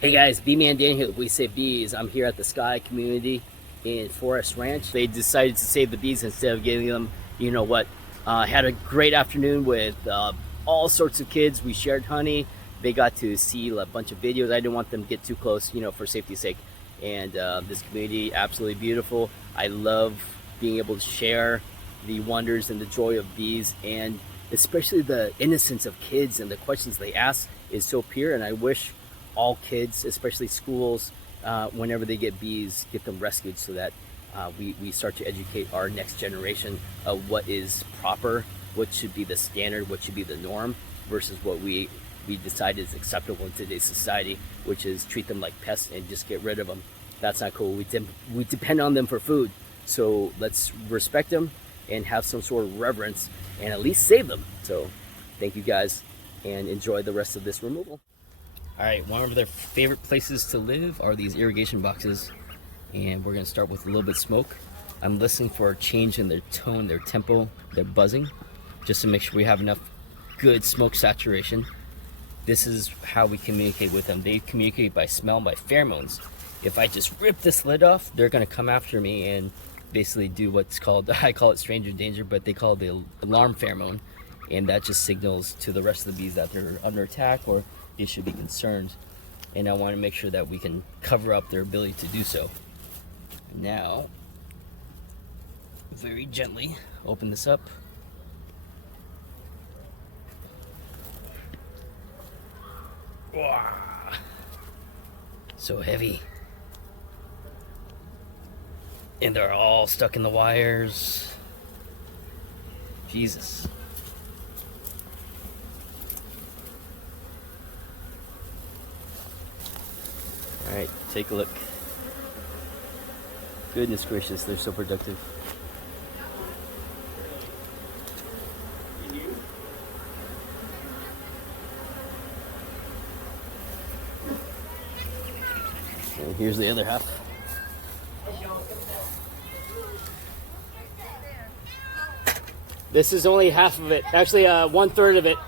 Hey guys, B-Man Dan here. We Save Bees. I'm here at the Skye community in Forest Ranch. They decided to save the bees instead of giving them, you know what. Had a great afternoon with all sorts of kids. We shared honey. They got to see a bunch of videos. I didn't want them to get too close, you know, for safety's sake. And this community, absolutely beautiful. I love being able to share the wonders and the joy of bees, and especially the innocence of kids and the questions they ask is so pure. And I wish all kids, especially schools, whenever they get bees, get them rescued so that we start to educate our next generation of what is proper, what should be the standard, what should be the norm, versus what we decide is acceptable in today's society, which is treat them like pests and just get rid of them. That's not cool. We depend on them for food, so let's respect them and have some sort of reverence and at least save them. So thank you guys and enjoy the rest of this removal. All right, one of their favorite places to live are these irrigation boxes, and we're gonna start with a little bit of smoke. I'm listening for a change in their tone, their tempo, their buzzing, just to make sure we have enough good smoke saturation. This is how we communicate with them. They communicate by smell, by pheromones. If I just rip this lid off, they're gonna come after me and basically do what's called, I call it stranger danger, but they call it the alarm pheromone, and that just signals to the rest of the bees that they're under attack or they should be concerned, and I want to make sure that we can cover up their ability to do so. Now, very gently open this up. Wow. So heavy. And they're all stuck in the wires. Jesus. All right, take a look. Goodness gracious, they're so productive. And here's the other half. This is only half of it. Actually, 1/3 of it.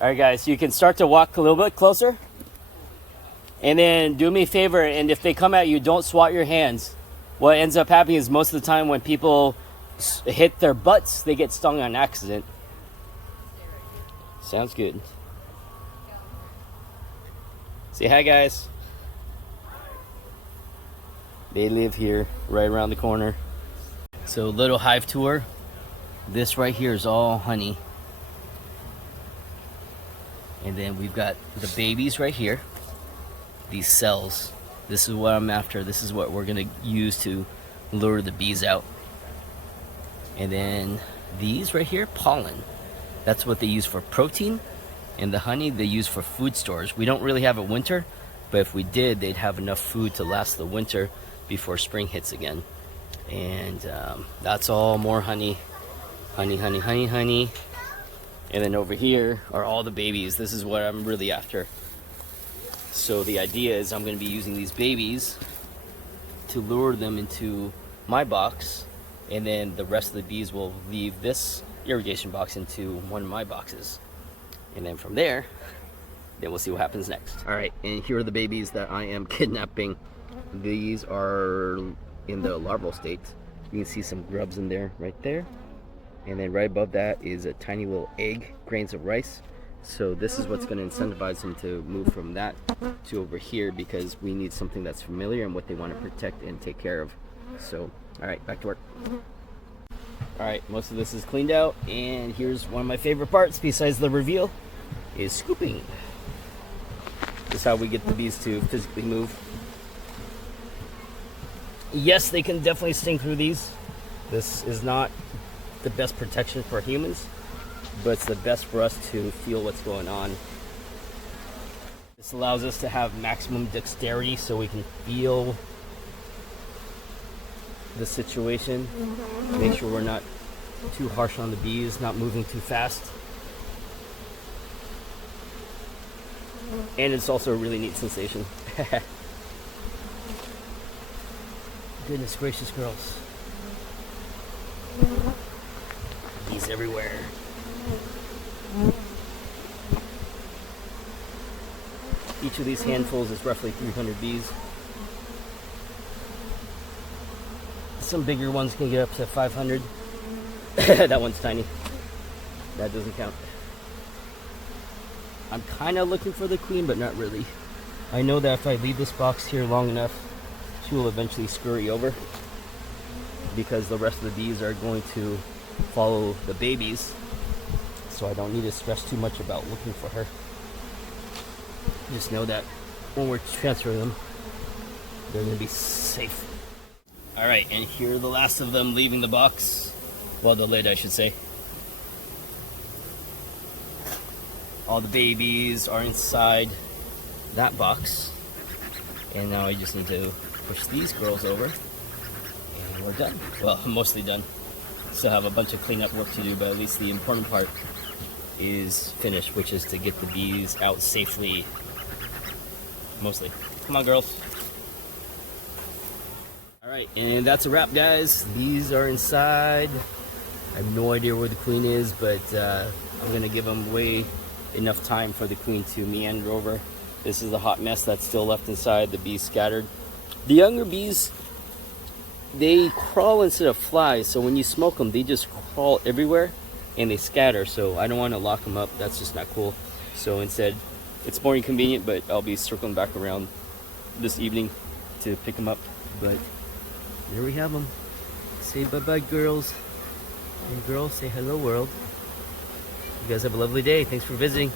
All right, guys, you can start to walk a little bit closer. And then do me a favor, and if they come at you, don't swat your hands. What ends up happening is most of the time when people hit their butts, they get stung on accident. Sounds good. Say hi, guys. They live here, right around the corner. So, little hive tour. This right here is all honey. And then we've got the babies right here. These cells. This is what I'm after. This is what we're gonna use to lure the bees out. And then these right here, pollen. That's what they use for protein. And the honey they use for food stores. We don't really have a winter, but if we did, they'd have enough food to last the winter before spring hits again. And that's all more honey. Honey, honey, honey, honey. And then over here are all the babies. This is what I'm really after. So the idea is I'm going to be using these babies to lure them into my box, and then the rest of the bees will leave this irrigation box into one of my boxes. And then from there, then we'll see what happens next. All right, and here are the babies that I am kidnapping. These are in the larval state. You can see some grubs in there, right there. And then right above that is a tiny little egg, grains of rice. So this is what's going to incentivize them to move from that to over here, because we need something that's familiar and what they want to protect and take care of. So, all right, back to work. All right, most of this is cleaned out, and here's one of my favorite parts besides the reveal, is scooping. This is how we get the bees to physically move. Yes, they can definitely sting through these. This is not the best protection for humans, but it's the best for us to feel what's going on. This allows us to have maximum dexterity so we can feel the situation, make sure we're not too harsh on the bees, not moving too fast. And it's also a really neat sensation. Goodness gracious, girls. Bees everywhere. Each of these handfuls is roughly 300 bees. Some bigger ones can get up to 500. That one's tiny. That doesn't count. I'm kind of looking for the queen, but not really. I know that if I leave this box here long enough, she will eventually scurry over, because the rest of the bees are going to follow the babies. So I don't need to stress too much about looking for her. Just know that when we're transferring them, they're going to be safe. Alright, and here are the last of them leaving the box. Well, the lid, I should say. All the babies are inside that box. And now I just need to push these girls over. And we're done. Well, mostly done. Still have a bunch of cleanup work to do, but at least the important part is finished, which is to get the bees out safely. Mostly. Come on, girls. Alright, and that's a wrap, guys. These are inside. I have no idea where the queen is, but I'm going to give them enough time for the queen to meander over. This is the hot mess that's still left inside. The bees scattered. The younger bees, they crawl instead of fly, so when you smoke them, they just crawl everywhere and they scatter, so I don't want to lock them up. That's just not cool. So instead, it's more inconvenient, but I'll be circling back around this evening to pick them up. But there we have them. Say bye-bye, girls. And girls, say hello, world. You guys have a lovely day. Thanks for visiting.